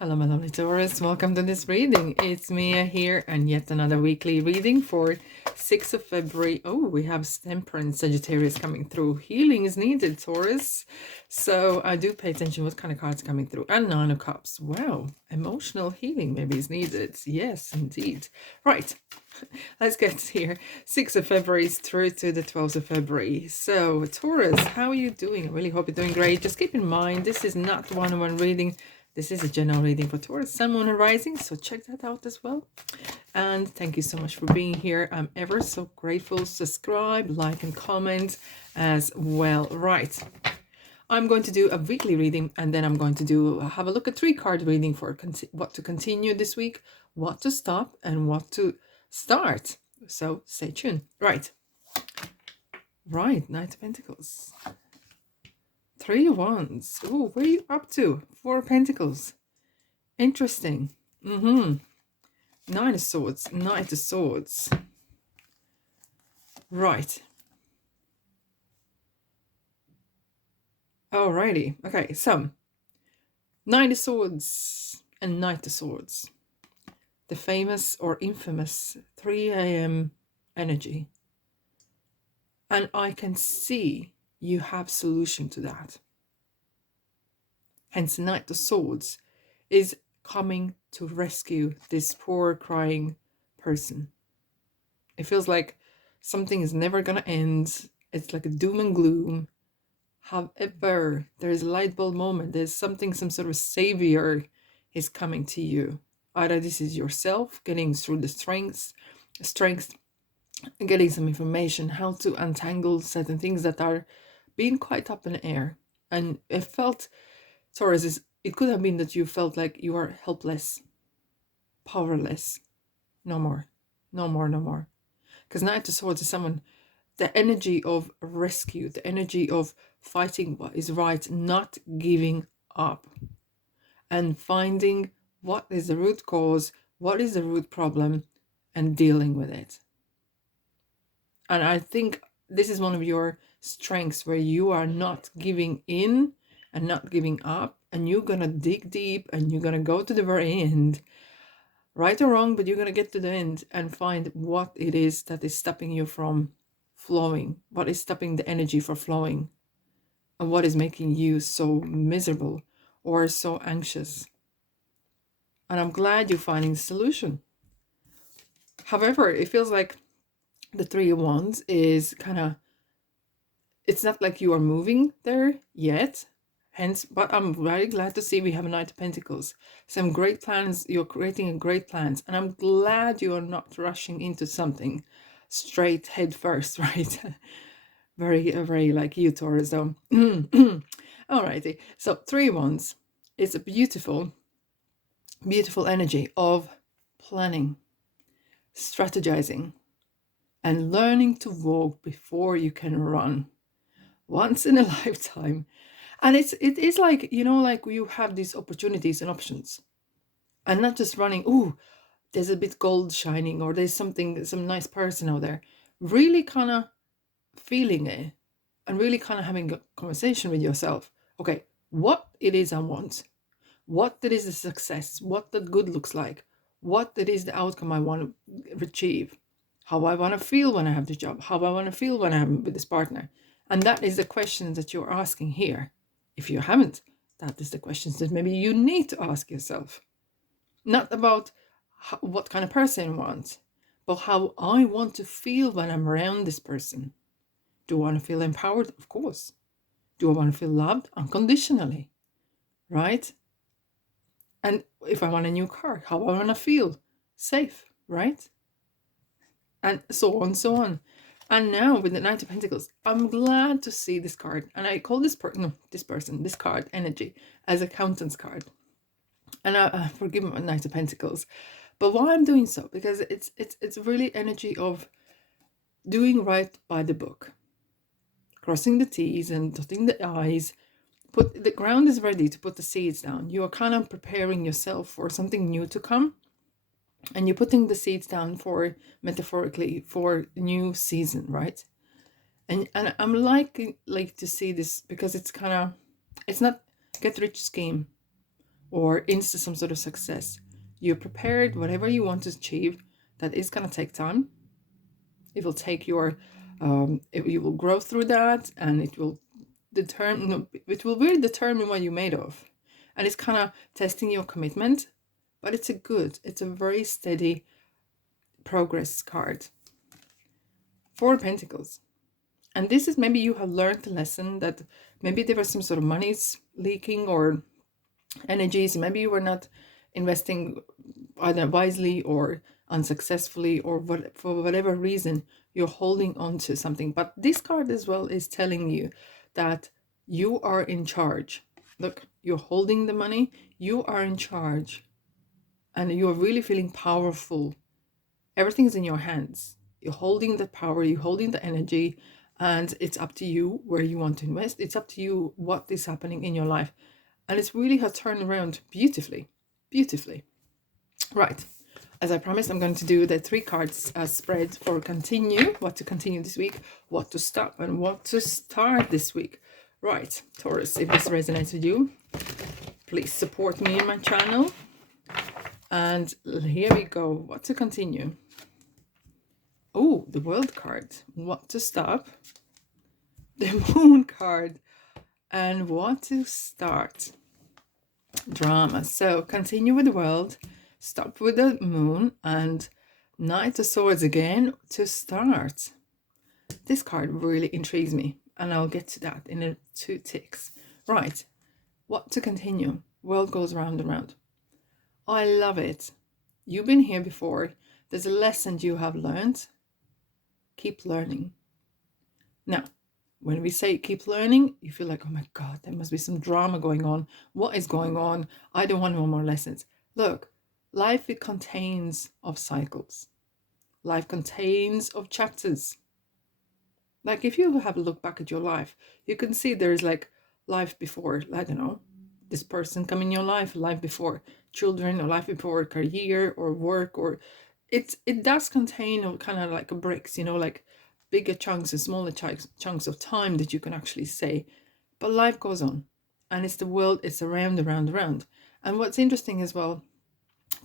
Hello, my lovely Taurus. Welcome to this reading. It's Mia here, and yet another weekly reading for 6th of February. Oh, we have Temperance Sagittarius coming through. Healing is needed, Taurus. So I do pay attention what kind of cards coming through. And Nine of Cups. Wow, emotional healing maybe is needed. Yes, indeed. Right, let's get here. 6th of February through to the 12th of February. So, Taurus, how are you doing? I really hope you're doing great. Just keep in mind, this is not one-on-one reading. This is a general reading for Taurus, Sun, Moon, and Rising, so check that out as well. And thank you so much for being here. I'm ever so grateful. Subscribe, like, and comment as well. Right. I'm going to do a weekly reading, and then I'm going to have a look at 3-card reading for what to continue this week, what to stop, and what to start. So stay tuned. Right. Knight of Pentacles. 3 of Wands. Oh, where are you up to? 4 of Pentacles. Interesting. Nine of Swords. Knight of Swords. Right. Alrighty. Okay, so Nine of Swords and Knight of Swords. The famous or infamous 3 a.m. energy. And I can see you have solution to that. Hence, Knight of Swords is coming to rescue this poor crying person. It feels like something is never going to end. It's like a doom and gloom. However, there's a light bulb moment. There's something, some sort of savior is coming to you. Either this is yourself getting through the strength, getting some information, how to untangle certain things that are being quite up in the air. And it felt, Taurus, it could have been that you felt like you are helpless, powerless. No more. Because Knight of Swords is someone, the energy of rescue, the energy of fighting what is right, not giving up, and finding what is the root cause, what is the root problem, and dealing with it. And I think this is one of your strengths, where you are not giving in and not giving up, and you're going to dig deep and you're going to go to the very end, right or wrong, but you're going to get to the end and find what it is that is stopping you from flowing, what is stopping the energy from flowing, and what is making you so miserable or so anxious. And I'm glad you're finding the solution. However, it feels like the 3 of Wands is kind of, it's not like you are moving there yet. Hence, but I'm very glad to see we have a Knight of Pentacles. Some great plans. You're creating a great plans. And I'm glad you are not rushing into something straight head first, right? very like you, Taurus, though. Alrighty. So 3 Wands is a beautiful energy of planning, strategizing, and learning to walk before you can run. Once in a lifetime. And it is like, like you have these opportunities and options, and not just running, oh, there's a bit gold shining, or there's some nice person out there. Really kind of feeling it, and really kind of having a conversation with yourself. Okay, what it is I want, what it is the success, what the good looks like, what it is the outcome I want to achieve, how I want to feel when I have the job, how I want to feel when I'm with this partner. And that is the question that you're asking here. If you haven't, that is the questions that maybe you need to ask yourself. Not about what kind of person I want, but how I want to feel when I'm around this person. Do I want to feel empowered? Of course. Do I want to feel loved? Unconditionally. Right? And if I want a new car, how I want to feel? Safe, right? And so on, so on. And now with the Knight of Pentacles, I'm glad to see this card. And I call this card energy as accountant's card. And I forgive my Knight of Pentacles. But why I'm doing so? Because it's really energy of doing right by the book. Crossing the T's and dotting the I's. The ground is ready to put the seeds down. You are kind of preparing yourself for something new to come. And you're putting the seeds down for, metaphorically, for a new season, right? And I'm like to see this, because it's kind of, it's not get rich scheme, or into some sort of success. You're prepared, whatever you want to achieve, that is going to take time. It will take you will grow through that, and it will really determine what you're made of. And it's kind of testing your commitment, but it's a very steady progress card. Four of Pentacles. And this is, maybe you have learned the lesson that maybe there was some sort of money's leaking or energies. Maybe you were not investing either wisely or unsuccessfully, or for whatever reason you're holding on to something. But this card as well is telling you that you are in charge. Look, you're holding the money, you are in charge, and you're really feeling powerful. Everything's in your hands. You're holding the power, you're holding the energy, and it's up to you where you want to invest. It's up to you what is happening in your life. And it's really has turned around beautifully, beautifully. Right. As I promised, I'm going to do the 3 cards spread for continue, what to continue this week, what to stop, and what to start this week. Right, Taurus, if this resonates with you, please support me in my channel. And here we go. What to continue? Oh, the World card. What to stop? The Moon card. And what to start? Drama. So continue with the World, stop with the Moon, and Knight of Swords again to start. This card really intrigues me, and I'll get to that in 2 ticks. Right. What to continue? World goes round and round. I love it. You've been here before. There's a lesson you have learned. Keep learning. Now, when we say keep learning, you feel like, oh my God, there must be some drama going on. What is going on? I don't want no more lessons. Look, life, it contains of cycles. Life contains of chapters. Like if you have a look back at your life, you can see there's like life before, I don't know, this person come in your life before children, or life before career or work, or it does contain kind of like a bricks, like bigger chunks and smaller chunks of time that you can actually say. But life goes on, and it's the world, it's around. And what's interesting as well,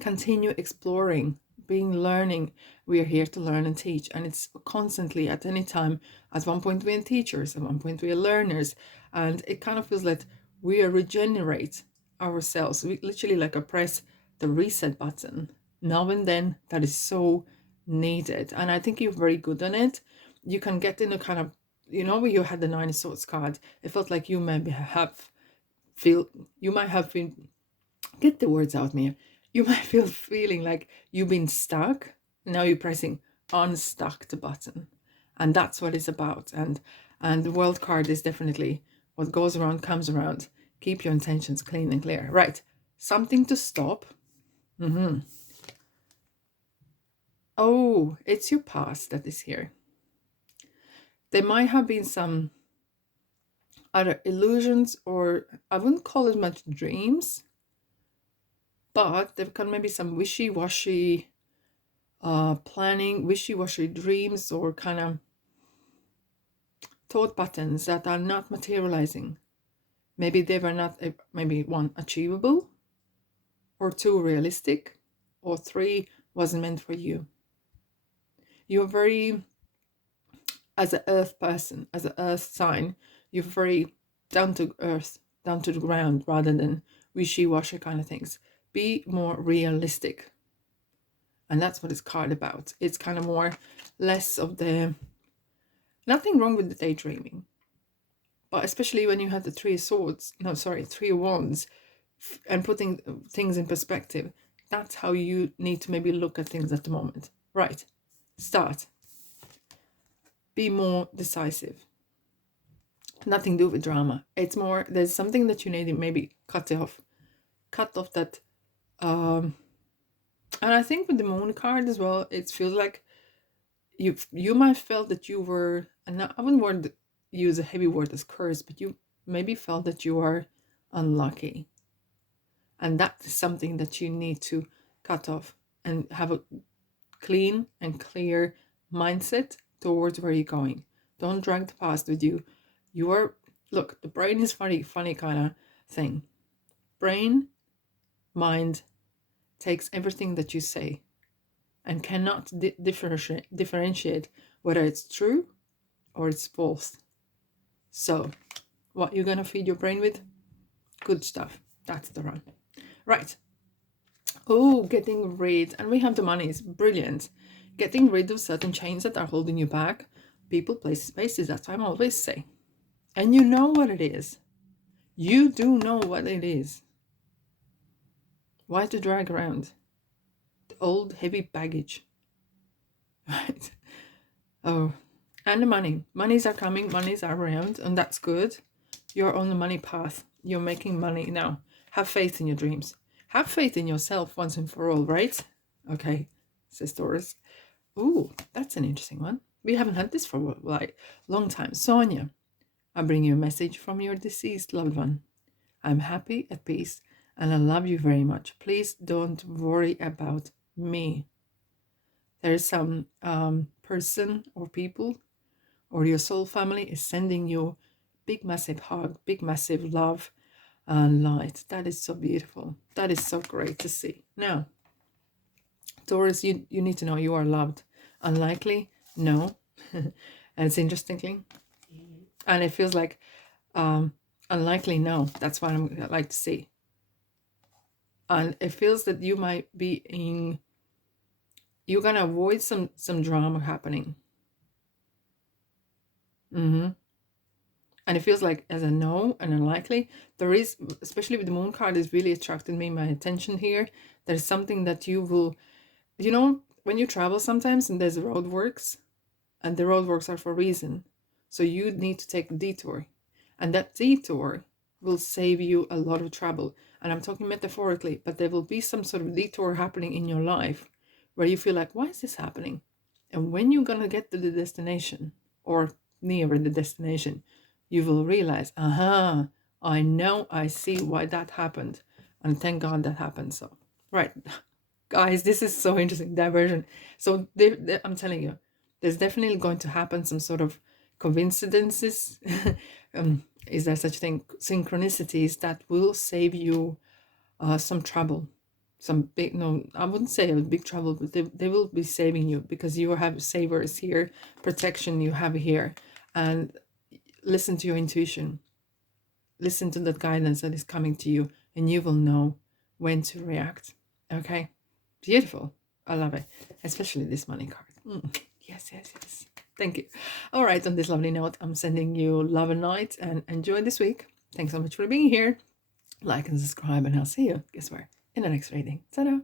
continue exploring, learning. We are here to learn and teach, and it's constantly, at any time. At one point we are teachers, at one point we are learners, and it kind of feels like we regenerate ourselves. We literally like press the reset button now and then. That is so needed, and I think you're very good on it. You can get in a kind of, when you had the 9 of Swords card, it felt like you might have been, get the words out, Mia. You might feeling like you've been stuck. Now you're pressing unstuck the button, and that's what it's about. And the World card is definitely what goes around comes around. Keep your intentions clean and clear. Right, something to stop. Oh, it's your past that is here. There might have been some other illusions, or I wouldn't call it much dreams, but there can maybe some wishy-washy planning, wishy-washy dreams, or kind of thought patterns that are not materializing. Maybe they were not, maybe 1, achievable, or 2, realistic, or 3, wasn't meant for you. You're very, as an earth person, as an earth sign, you're very down to earth, down to the ground, rather than wishy-washy kind of things. Be more realistic. And that's what it's card about. It's kind of more, less of the, nothing wrong with the daydreaming. But especially when you have the 3 of Wands, and putting things in perspective, that's how you need to maybe look at things at the moment. Right, start. Be more decisive. Nothing to do with drama. It's more, there's something that you need to maybe cut off that. And I think with the Moon card as well, it feels like you might felt that you were, and I wouldn't use a heavy word as curse, but you maybe felt that you are unlucky, and that is something that you need to cut off and have a clean and clear mindset towards where you're going. Don't drag the past with you. Look, the brain is funny kind of thing. Brain mind takes everything that you say and cannot differentiate whether it's true or it's false. So, what you're gonna feed your brain with? Good stuff. That's the run. Right. Oh, getting rid, and we have the money. It's brilliant. Getting rid of certain chains that are holding you back. People, places, spaces. That's what I always say. And you know what it is. You do know what it is. Why to drag around the old heavy baggage? Right. Oh, and the money. Monies are coming. Monies are around, and that's good. You're on the money path. You're making money now. Have faith in your dreams. Have faith in yourself once and for all, right? Okay, says Taurus. Ooh, that's an interesting one. We haven't had this for like long time. Sonia, I bring you a message from your deceased loved one. I'm happy, at peace, and I love you very much. Please don't worry about me. There is some person or people or your soul family is sending you big, massive hug, big, massive love and light. That is so beautiful. That is so great to see. Now, Taurus, you need to know you are loved. Unlikely, no. And it's interestingly, and it feels like unlikely, no. That's what I like to see. And it feels that you might be in, you're gonna avoid some drama happening. And it feels like as a no and unlikely, there is, especially with the moon card, is really attracted my attention here. There's something that you will, when you travel sometimes and there's roadworks, and the roadworks are for a reason. So you need to take a detour. And that detour will save you a lot of trouble. And I'm talking metaphorically, but there will be some sort of detour happening in your life where you feel like, why is this happening? And when you're going to get to the destination or near the destination, you will realize, I know, I see why that happened. And thank God that happened. So, right. Guys, this is so interesting. Diversion. So I'm telling you, there's definitely going to happen some sort of coincidences. Is there such thing? Synchronicities that will save you some trouble. Some big, no, I wouldn't say a big trouble, but they will be saving you because you have savers here, protection you have here. And listen to your intuition. Listen to that guidance that is coming to you, and you will know when to react. Okay? Beautiful. I love it. Especially this money card. Yes. Thank you. All right. On this lovely note, I'm sending you love and light and enjoy this week. Thanks so much for being here. Like and subscribe, and I'll see you, guess where? In the next reading. Ta-da!